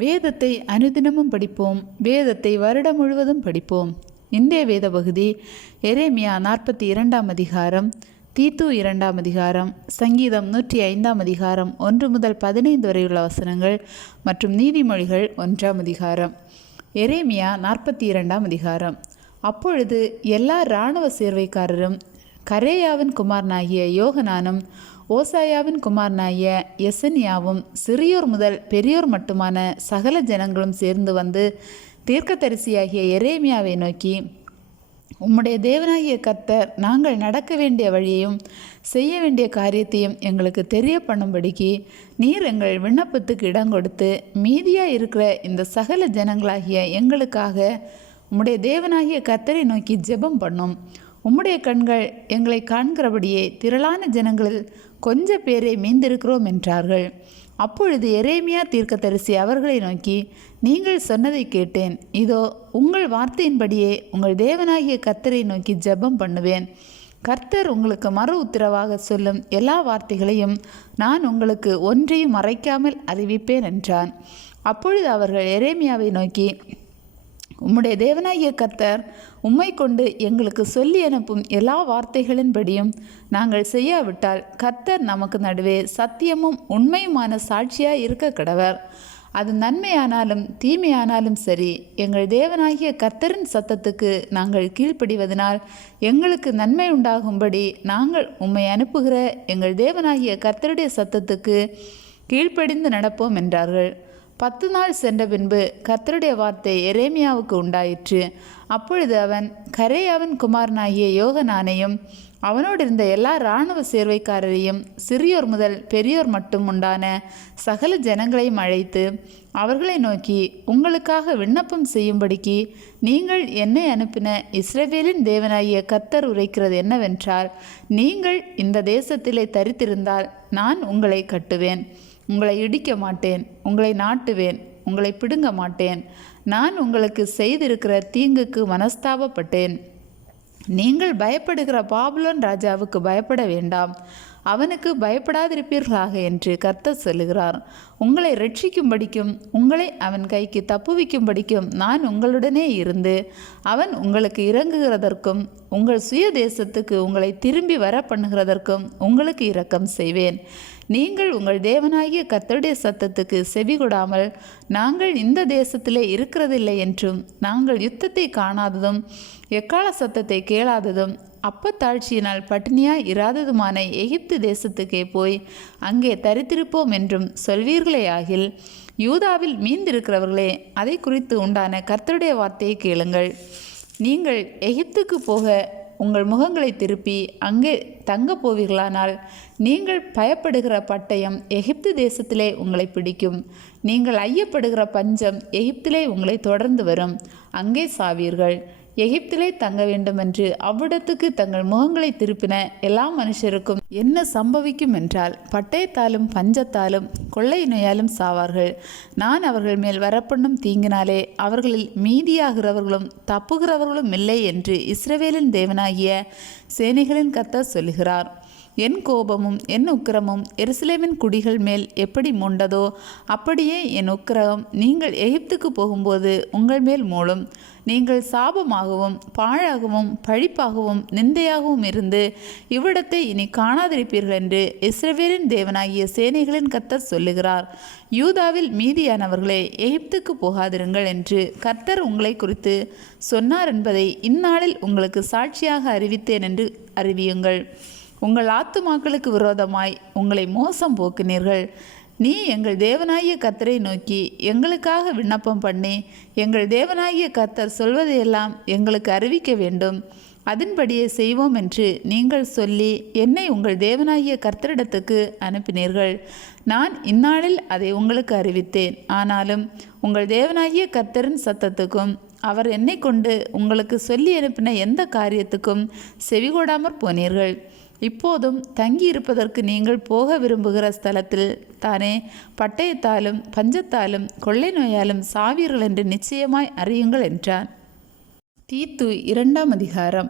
வேதத்தை அனுதினமும் படிப்போம். வேதத்தை வருடம் முழுவதும் படிப்போம். இன்றைய வேத பகுதி எரேமியா 42 அதிகாரம், தீத்து 2 அதிகாரம், சங்கீதம் 105 அதிகாரம் 1 முதல் 15 வரையுள்ள வசனங்கள் மற்றும் நீதிமொழிகள் 1 அதிகாரம். எரேமியா 42 அதிகாரம். அப்பொழுது எல்லா இராணுவ சேர்வைக்காரரும் கரேயாவின் குமாரனாகிய யோகனானும் ஓசாயாவின் குமாரனாகிய எசனியாவும் சிறியோர் முதல் பெரியோர் மட்டுமான சகல ஜனங்களும் சேர்ந்து வந்து தீர்க்கதரிசியாகிய எரேமியாவை நோக்கி, உம்முடைய தேவனாகிய கர்த்தர் நாங்கள் நடக்க வேண்டிய வழியையும் செய்ய வேண்டிய காரியத்தையும் எங்களுக்கு தெரிய பண்ணும்படிக்கு நீர் எங்கள் விண்ணப்பத்துக்கு இடம் கொடுத்து மீதியாக இருக்கிற இந்த சகல ஜனங்களாகிய எங்களுக்காக உம்முடைய தேவனாகிய கர்த்தரை நோக்கி ஜெபம் பண்ணும். உம்முடைய கண்கள் எங்களை காண்கிறபடியே திரளான ஜனங்களில் கொஞ்ச பேரை மீந்திருக்கிறோம் என்றார்கள். அப்பொழுது எரேமியா தீர்க்கதரிசி அவர்களை நோக்கி, நீங்கள் சொன்னதை கேட்டேன். இதோ உங்கள் வார்த்தையின்படியே உங்கள் தேவனாகிய கர்த்தரை நோக்கி ஜெபம் பண்ணுவேன். கர்த்தர் உங்களுக்கு மறு உத்தரவாக சொல்லும் எல்லா வார்த்தைகளையும் நான் உங்களுக்கு ஒன்றையும் மறைக்காமல் அறிவிப்பேன் என்றான். அப்பொழுது அவர்கள் எரேமியாவை நோக்கி, உம்முடைய தேவனாகிய கர்த்தர் உம்மை கொண்டு எங்களுக்கு சொல்லி அனுப்பும் எல்லா வார்த்தைகளின்படியும் நாங்கள் செய்யாவிட்டால் கர்த்தர் நமக்கு நடுவே சத்தியமும் உண்மையுமான சாட்சியாய் இருக்க கடவர். அது நன்மையானாலும் தீமையானாலும் சரி, எங்கள் தேவனாகிய கர்த்தரின் சத்தத்துக்கு நாங்கள் கீழ்ப்படிவதனால் எங்களுக்கு நன்மை உண்டாகும்படி நாங்கள் உம்மை அனுப்புகிற எங்கள் தேவனாகிய கர்த்தருடைய சத்தத்துக்கு கீழ்ப்படிந்து நடப்போம் என்றார்கள். 10 நாள் சென்ற பின்பு கர்த்தருடைய வார்த்தை எரேமியாவுக்கு உண்டாயிற்று. அப்பொழுது அவன் கரேயாவின் குமாரனாகிய யோகனானையும் அவனோடு இருந்த எல்லா இராணுவ சேர்வைக்காரரையும் சிறியோர் முதல் பெரியோர் மட்டும் உண்டான சகல ஜனங்களையும் அழைத்து அவர்களை நோக்கி, உங்களுக்காக விண்ணப்பம் செய்யும்படிக்கு நீங்கள் என்னை அனுப்பின இஸ்ரவேலின் தேவனாகிய கர்த்தர் உரைக்கிறது என்னவென்றால், நீங்கள் இந்த தேசத்திலே தரித்திருந்தால் நான் உங்களை கட்டுவேன், உங்களை இடிக்க மாட்டேன், உங்களை நாட்டுவேன், உங்களை பிடுங்க மாட்டேன். நான் உங்களுக்கு செய்திருக்கிற தீங்குக்கு மனஸ்தாபப்பட்டேன். நீங்கள் பயப்படுகிற பாபிலோன் ராஜாவுக்கு பயப்பட வேண்டாம், அவனுக்கு பயப்படாதிருப்பீர்களாக என்று கர்த்தர் சொல்லுகிறார். உங்களை ரட்சிக்கும்படிக்கும் உங்களை அவன் கைக்கு தப்புவிக்கும்படிக்கும் நான் உங்களுடனே இருந்து அவன் உங்களுக்கு இறங்குகிறதற்கும் உங்கள் சுய தேசத்துக்கு உங்களை திரும்பி வர பண்ணுகிறதற்கும் உங்களுக்கு இரக்கம் செய்வேன். நீங்கள் உங்கள் தேவனாகிய கர்த்தருடைய சத்தத்துக்கு செவிகொடாமல் நாங்கள் இந்த தேசத்திலே இருக்கிறதில்லை என்றும் நாங்கள் யுத்தத்தை காணாததும் எக்கால சத்தத்தை கேளாததும் அப்பத்தாழ்ச்சியினால் பட்டினியாய் இராததுமான எகிப்து தேசத்துக்கே போய் அங்கே தரித்திருப்போம் என்றும் சொல்வீர்களேயாகில், யூதாவில் மீந்திருக்கிறவர்களே, அதை குறித்து உண்டான கர்த்தருடைய வார்த்தையை கேளுங்கள். நீங்கள் எகிப்துக்கு போக உங்கள் முகங்களை திருப்பி அங்கே தங்க போவீர்களானால் நீங்கள் பயப்படுகிற பட்டயம் எகிப்து தேசத்திலே உங்களை பிடிக்கும். நீங்கள் ஐயப்படுகிற பஞ்சம் எகிப்திலே உங்களை தொடர்ந்து வரும். அங்கே சாவீர்கள். எகிப்திலே தங்க வேண்டுமென்று அவ்விடத்துக்கு தங்கள் முகங்களை திருப்பின எல்லா மனுஷருக்கும் என்ன சம்பவிக்கும் என்றால், பட்டயத்தாலும் பஞ்சத்தாலும் கொள்ளை நோயாலும் சாவார்கள். நான் அவர்கள் மேல் வரப்பண்ணும் தீங்கினாலே அவர்களில் மீதியாகிறவர்களும் தப்புகிறவர்களும் இல்லை என்று இஸ்ரவேலின் தேவனாகிய சேனைகளின் கர்த்தர் சொல்லுகிறார். என் கோபமும் என் உக்கிரமும் எருசலேமின் குடிகள் மேல் எப்படி மூண்டதோ அப்படியே என் உக்கிரகம் நீங்கள் எகிப்துக்கு போகும்போது உங்கள் மேல் மூளும். நீங்கள் சாபமாகவும் பாழாகவும் பழிப்பாகவும் நிந்தையாகவும் இருந்து இவ்விடத்தை இனி காணாதிருப்பீர்கள் என்று இஸ்ரவேலின் தேவனாகிய சேனைகளின் கர்த்தர் சொல்லுகிறார். யூதாவில் மீதியானவர்களே, எகிப்துக்கு போகாதிருங்கள் என்று கர்த்தர் உங்களை குறித்து சொன்னார் என்பதை இந்நாளில் உங்களுக்கு சாட்சியாக அறிவித்தேன் என்று அறிவியுங்கள். உங்கள் ஆத்துமாக்களுக்கு விரோதமாய் உங்களை மோசம் போக்கினீர்கள். நீ எங்கள் தேவனாகிய கர்த்தரை நோக்கி எங்களுக்காக விண்ணப்பம் பண்ணி எங்கள் தேவனாகிய கர்த்தர் சொல்வதையெல்லாம் எங்களுக்கு அறிவிக்க வேண்டும், அதன்படியே செய்வோம் என்று நீங்கள் சொல்லி என்னை உங்கள் தேவனாகிய கர்த்தரிடத்துக்கு அனுப்பினீர்கள். நான் இந்நாளில் அதை உங்களுக்கு அறிவித்தேன். ஆனாலும் உங்கள் தேவனாகிய கர்த்தரின் சத்தத்துக்கும் அவர் என்னை கொண்டு உங்களுக்கு சொல்லி அனுப்பின எந்த காரியத்துக்கும் செவிகொடாமற் போனீர்கள். இப்போதும் தங்கியிருப்பதற்கு நீங்கள் போக விரும்புகிற ஸ்தலத்தில் தானே பட்டயத்தாலும் பஞ்சத்தாலும் கொள்ளை நோயாலும் சாவீர்கள் என்று நிச்சயமாய் அறியுங்கள் என்றான். தீத்து 2 அதிகாரம்.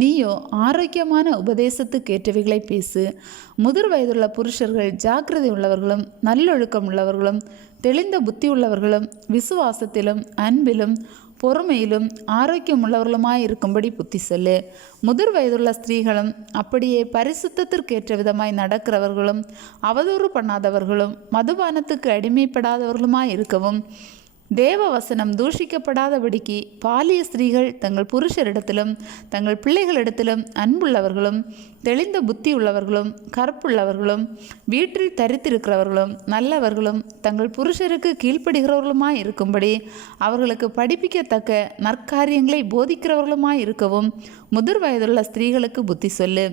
நீயோ ஆரோக்கியமான உபதேசத்துக்கேற்றவைகளை பேசு. முதிர் வயதுள்ள புருஷர்கள் ஜாக்கிரதை உள்ளவர்களும் நல்லொழுக்கம் உள்ளவர்களும் தெளிந்த புத்தியுள்ளவர்களும் விசுவாசத்திலும் அன்பிலும் பொறுமையிலும் ஆரோக்கியம் உள்ளவர்களுமாயிருக்கும்படி புத்தி சொல்லு. முதிர் வயதுள்ள ஸ்திரீகளும் அப்படியே பரிசுத்தத்திற்கேற்ற விதமாய் நடக்கிறவர்களும் அவதூறு பண்ணாதவர்களும் மதுபானத்துக்கு அடிமைப்படாதவர்களுமாயிருக்கவும் தேவ வசனம் தூஷிக்கப்படாதபடிக்கு பாலிய ஸ்திரீகள் தங்கள் புருஷரிடத்திலும் தங்கள் பிள்ளைகளிடத்திலும் அன்புள்ளவர்களும் தெளிந்த புத்தி உள்ளவர்களும் கற்புள்ளவர்களும் வீட்டில் தரித்திருக்கிறவர்களும் நல்லவர்களும் தங்கள் புருஷருக்கு கீழ்ப்படுகிறவர்களுமாய் இருக்கும்படி அவர்களுக்கு படிப்பிக்கத்தக்க நற்காரியங்களை போதிக்கிறவர்களுமாய் இருக்கவும் முதிர் வயதுள்ள ஸ்திரீகளுக்கு புத்தி சொல்லு.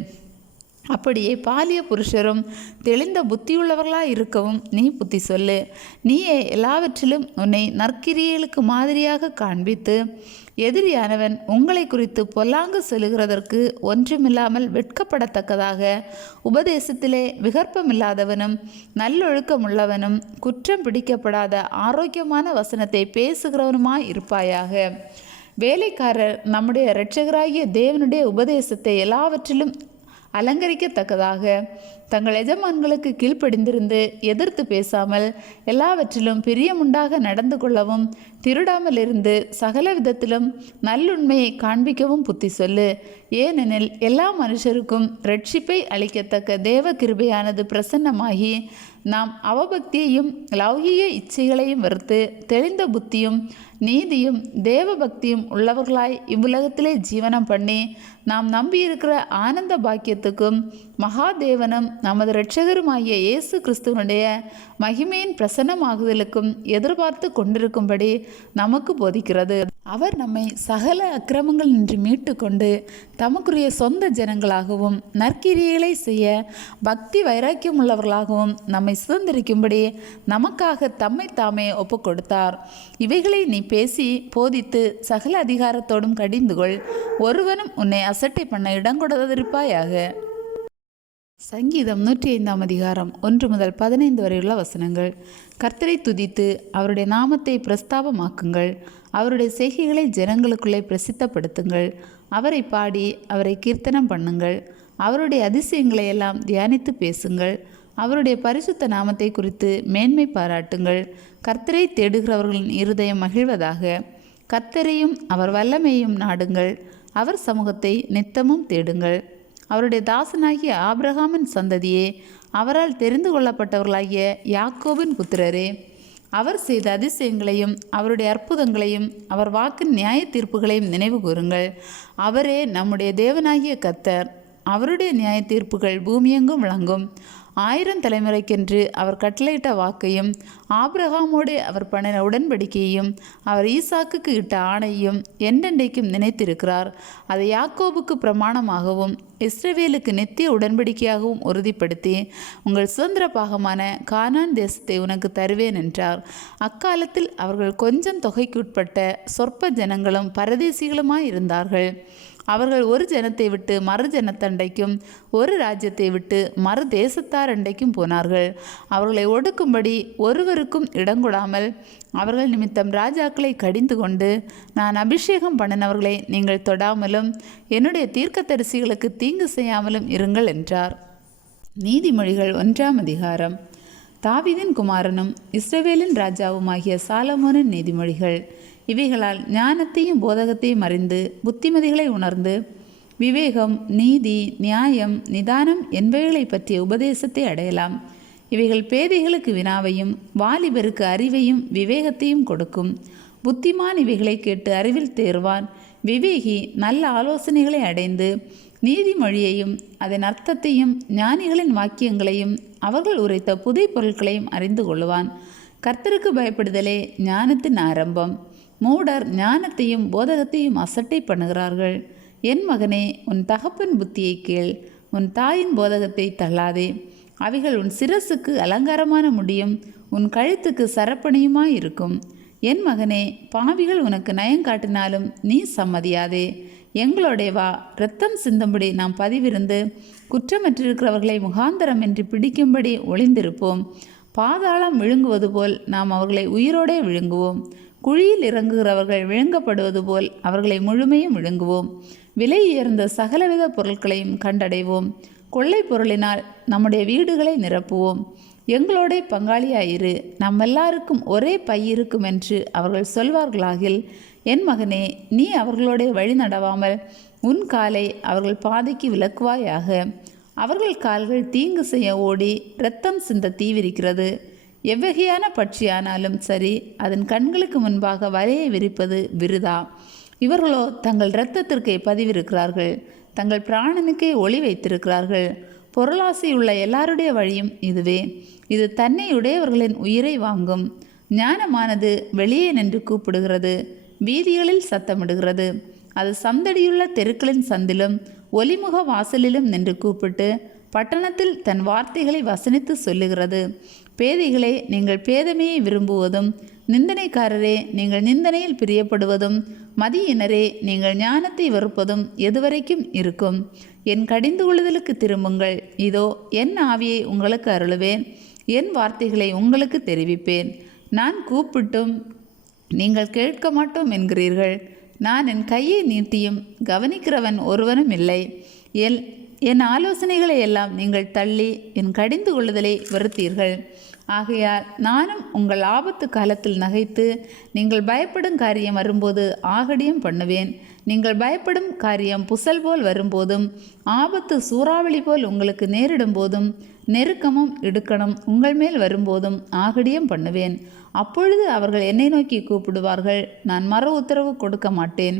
அப்படியே பாலிய புருஷரும் தெளிந்த புத்தியுள்ளவர்களாய் இருக்கவும் நீ புத்தி சொல்லு. நீயே எல்லாவற்றிலும் உன்னை நற்கிரியைகளுக்கு மாதிரியாக காண்பித்து எதிரியானவன் உங்களை குறித்து பொல்லாங்கு சொல்லுகிறதற்கு ஒன்றுமில்லாமல் வெட்கப்படத்தக்கதாக உபதேசத்திலே விகற்பமில்லாதவனும் நல்லொழுக்கமுள்ளவனும் குற்றம் பிடிக்கப்படாத ஆரோக்கியமான வசனத்தை பேசுகிறவனுமாய் இருப்பாயாக. வேலைக்காரர் நம்முடைய இரட்சகராகிய தேவனுடைய உபதேசத்தை எல்லாவற்றிலும் அலங்கரிக்கத்தக்கதாக தங்கள் எஜமான்களுக்கு கீழ்ப்படிந்திருந்து எதிர்த்து பேசாமல் எல்லாவற்றிலும் பிரியமுண்டாக நடந்து கொள்ளவும் திருடாமல் இருந்து சகல விதத்திலும் நல்லுண்மையை காண்பிக்கவும் புத்தி சொல்லு. ஏனெனில் எல்லா மனுஷருக்கும் இரட்சிப்பை அளிக்கத்தக்க தேவ கிருபையானது பிரசன்னமாகி நாம் அவபக்தியையும் லௌகிக இச்சைகளையும் வெறுத்து தெளிந்த புத்தியும் நீதியும் தேவ பக்தியும் உள்ளவர்களாய் இவ்வுலகத்திலே ஜீவனம் பண்ணி நாம் நம்பியிருக்கிற ஆனந்த பாக்கியத்துக்கும் மகாதேவனும் நமது இரட்சகருமாகிய இயேசு கிறிஸ்துவனுடைய மகிமையின் பிரசன்னமாகுதலுக்கும் எதிர்பார்த்து கொண்டிருக்கும்படி நமக்கு போதிக்கிறது. அவர் நம்மை சகல அக்கிரமங்கள் நின்று மீட்டு கொண்டு தமக்குரிய சொந்த ஜனங்களாகவும் நற்கிரியைகளை செய்ய பக்தி வைராக்கியம் உள்ளவர்களாகவும் நம்மை சுதந்திரிக்கும்படி நமக்காக தம்மை தாமே ஒப்பு கொடுத்தார். இவைகளை நீ பேசி போதித்து சகல அதிகாரத்தோடும் கடிந்துகொள். ஒருவனும் உன்னை அசட்டை பண்ண இடங்கொடாதிருப்பாயாக. சங்கீதம் 105 அதிகாரம் 1 முதல் 15 வரையுள்ள வசனங்கள். கர்த்தரை துதித்து அவருடைய நாமத்தை பிரஸ்தாபமாக்குங்கள். அவருடைய செய்கைகளை ஜனங்களுக்குள்ளே பிரசித்தப்படுத்துங்கள். அவரை பாடி அவரை கீர்த்தனம் பண்ணுங்கள். அவருடைய அதிசயங்களை எல்லாம் தியானித்து பேசுங்கள். அவருடைய பரிசுத்த நாமத்தை குறித்து மேன்மை பாராட்டுங்கள். கர்த்தரை தேடுகிறவர்களின் இருதயம் மகிழ்வதாக. கர்த்தரையும் அவர் வல்லமையையும் நாடுங்கள். அவர் சமூகத்தை நித்தமும் தேடுங்கள். அவருடைய தாசனாகிய ஆபிரகாமின் சந்ததியே, அவரால் தெரிந்து கொள்ளப்பட்டவர்களாகிய யாக்கோபின் புத்திரரே, அவர் செய்த அதிசயங்களையும் அவருடைய அற்புதங்களையும் அவர் வாக்கின் நியாய தீர்ப்புகளையும் நினைவு கூறுங்கள். அவரே நம்முடைய தேவனாகிய கர்த்தர். அவருடைய நியாய தீர்ப்புகள் பூமியெங்கும் விளங்கும். 1000 தலைமுறைக்கென்று அவர் கட்டளையிட்ட வாக்கையும் ஆபிரகாமோடு அவர் பண்ணின உடன்படிக்கையையும் அவர் ஈசாக்குக்கு இட்ட ஆணையும் என்றென்றைக்கும் நினைத்திருக்கிறார். அதை யாக்கோபுக்கு பிரமாணமாகவும் இஸ்ரவேலுக்கு நித்திய உடன்படிக்கையாகவும் உறுதிப்படுத்தி உங்கள் சுதந்திர பாகமான கானான் தேசத்தை உனக்கு தருவேன் என்றார். அக்காலத்தில் அவர்கள் கொஞ்சம் தொகைக்குட்பட்ட சொற்ப ஜனங்களும் பரதேசிகளுமாய் இருந்தார்கள். அவர்கள் ஒரு ஜனத்தை விட்டு மறு ஜனத்தண்டைக்கும் ஒரு ராஜ்யத்தை விட்டு மறு தேசத்தார் அண்டைக்கும் போனார்கள். அவர்களை ஒடுக்கும்படி ஒருவருக்கும் இடங்கொடாமல் அவர்கள் நிமித்தம் ராஜாக்களை கடிந்து கொண்டு, நான் அபிஷேகம் பண்ணினவர்களை நீங்கள் தொடாமலும் என்னுடைய தீர்க்கதரிசிகளுக்கு தீங்கு செய்யாமலும் இருங்கள் என்றார். நீதிமொழிகள் 1 அதிகாரம். தாவீதின் குமாரனும் இஸ்ரவேலின் ராஜாவுமாகிய சாலமோனின் நீதிமொழிகள். இவைகளால் ஞானத்தையும் போதகத்தையும் அறிந்து புத்திமதிகளை உணர்ந்து விவேகம், நீதி, நியாயம், நிதானம் என்பவைகளை பற்றிய உபதேசத்தை அடையலாம். இவைகள் பேதைகளுக்கு வினாவையும் வாலிபருக்கு அறிவையும் விவேகத்தையும் கொடுக்கும். புத்திமான் இவைகளை கேட்டு அறிவில் தேர்வான். விவேகி நல்ல ஆலோசனைகளை அடைந்து நீதிமொழியையும் அதன் அர்த்தத்தையும் ஞானிகளின் வாக்கியங்களையும் அவர்கள் உரைத்த புதை பொருட்களையும் அறிந்து கொள்வான். கர்த்தருக்கு பயப்படுதலே ஞானத்தின் ஆரம்பம். மூடர் ஞானத்தையும் போதகத்தையும் அசட்டை பண்ணுகிறார்கள். என் மகனே, உன் தகப்பன் புத்தியை கேள், உன் தாயின் போதகத்தை தள்ளாதே. அவைகள் உன் சிரசுக்கு அலங்காரமான முடியும், உன் கழுத்துக்கு சரப்பணியுமாயிருக்கும். என் மகனே, பாவிகள் உனக்கு நயங்காட்டினாலும் நீ சம்மதியாதே. எங்களோடே வா, இரத்தம் சிந்தும்படி நாம் பதிவிருந்து குற்றமற்றிருக்கிறவர்களை முகாந்தரமின்றி பிடிக்கும்படி ஒளிந்திருப்போம். பாதாளம் விழுங்குவது போல் நாம் அவர்களை உயிரோடே விழுங்குவோம். குழியில் இறங்குகிறவர்கள் விழுங்கப்படுவது போல் அவர்களை முழுமையும் விழுங்குவோம். விலை உயர்ந்த சகலவித பொருட்களையும் கண்டடைவோம். கொள்ளை பொருளினால் நம்முடைய வீடுகளை நிரப்புவோம். எங்களோட பங்காளியாயிரு, நம்மெல்லாருக்கும் ஒரே பை இருக்கும் என்று அவர்கள் சொல்வார்களாகில், என் மகனே, நீ அவர்களோட வழி நடவாமல் உன் காலை அவர்கள் பாதைக்கு விலக்குவாயாக. அவர்கள் கால்கள் தீங்கு செய்ய ஓடி இரத்தம் சிந்த தீவிரிக்கிறது. எவ்வகையான பட்சியானாலும் சரி, அதன் கண்களுக்கு முன்பாக வலையை விரிப்பது விருதா. இவர்களோ தங்கள் இரத்தத்திற்கே பதிவிருக்கிறார்கள், தங்கள் பிராணனுக்கே ஒளி வைத்திருக்கிறார்கள். பொருளாசை உள்ள எல்லாருடைய வழியும் இதுவே. இது தன்னை உடையவர்களின் உயிரை வாங்கும். ஞானமானது வெளியே நின்று கூப்பிடுகிறது, வீதிகளில் சத்தமிடுகிறது. அது சந்தடியுள்ள தெருக்களின் சந்திலும் ஒலிமுக வாசலிலும் நின்று கூப்பிட்டு பட்டணத்தில் தன் வார்த்தைகளை வசனித்து சொல்லுகிறது. பேதைகளே, நீங்கள் பேதமையை விரும்புவதும், நிந்தனைக்காரரே, நீங்கள் நிந்தனையில் பிரியப்படுவதும், மதியினரே, நீங்கள் ஞானத்தை வெறுப்பதும் எதுவரைக்கும் இருக்கும்? என் கடிந்து கொள்ளுதலுக்கு திரும்புங்கள். இதோ என் ஆவியை உங்களுக்கு அருளுவேன், என் வார்த்தைகளை உங்களுக்கு தெரிவிப்பேன். நான் கூப்பிட்டும் நீங்கள் கேட்க மாட்டோம் என்கிறீர்கள். நான் என் கையை நீட்டியும் கவனிக்கிறவன் ஒருவனும் இல்லை. என் ஆலோசனைகளை எல்லாம் நீங்கள் தள்ளி என் கடிந்து கொள்ளுதலை வெறுத்தீர்கள். ஆகையால் நானும் உங்கள் ஆபத்து காலத்தில் நகைத்து, நீங்கள் பயப்படும் காரியம் வரும்போது ஆகடியம் பண்ணுவேன். நீங்கள் பயப்படும் காரியம் புசல் போல் வரும்போதும், ஆபத்து சூறாவளி போல் உங்களுக்கு நேரிடும் போதும், நெருக்கமும் இடுக்கணும் உங்கள் மேல் வரும்போதும் ஆகடியம் பண்ணுவேன். அப்பொழுது அவர்கள் என்னை நோக்கி கூப்பிடுவார்கள், நான் மறு உத்தரவு கொடுக்க மாட்டேன்.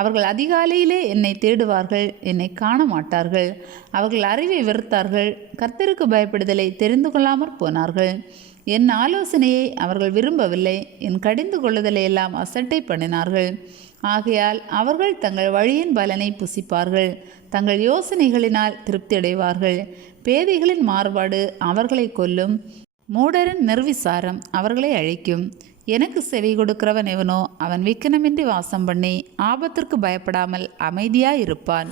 அவர்கள் அதிகாலையிலே என்னை தேடுவார்கள், என்னை காண மாட்டார்கள். அவர்கள் அறிவை வெறுத்தார்கள், கர்த்தருக்கு பயப்படுதலை தெரிந்து கொள்ளாமற் போனார்கள். என் ஆலோசனையை அவர்கள் விரும்பவில்லை, என் கடிந்து கொள்ளுதலை எல்லாம் அசட்டை பண்ணினார்கள். ஆகையால் அவர்கள் தங்கள் வழியின் பலனை புசிப்பார்கள், தங்கள் யோசனைகளினால் திருப்தி அடைவார்கள். பேதைகளின் மாறுபாடு அவர்களை கொல்லும், மூடரின் நிர்விசாரம் அவர்களை அழிக்கும். எனக்கு செவி கொடுக்கிறவன் எவனோ அவன் விக்கனமின்றி வாசம் பண்ணி ஆபத்திற்கு பயப்படாமல் அமைதியாயிருப்பான்.